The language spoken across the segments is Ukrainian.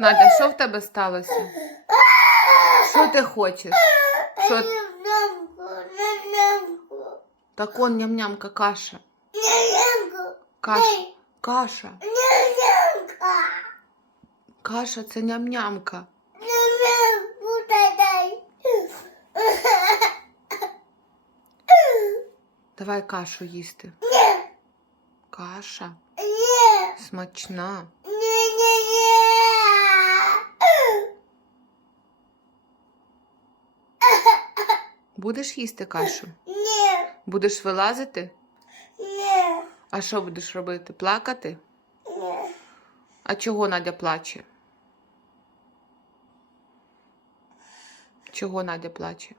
Надя, що в тебе сталося? Що ти хочеш? Що? Так он ням-нямка каша. Каша. Каша. Каша це ням-нямка. Давай кашу їсти. Каша смачна. ні, ні, ні. Будеш їсти кашу? Ні, Будеш вилазити? ні, А що будеш робити? Плакати? ні. А чого Надя плаче? Чого Надя плаче?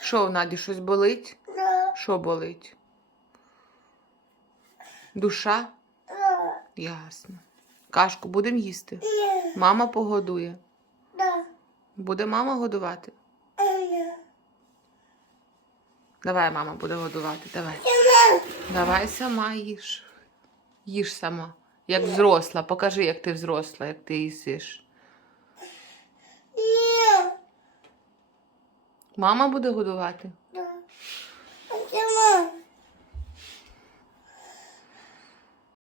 Що в Наді щось болить? Да, Що болить? Душа? да, Ясно. Кашку будемо їсти. Мама погодує. Буде мама годувати? Давай мама буде годувати. Давай. Давай сама їж. Їж сама. Як взросла. Покажи, як ти взросла, як ти їсиш. Мама буде годувати? да.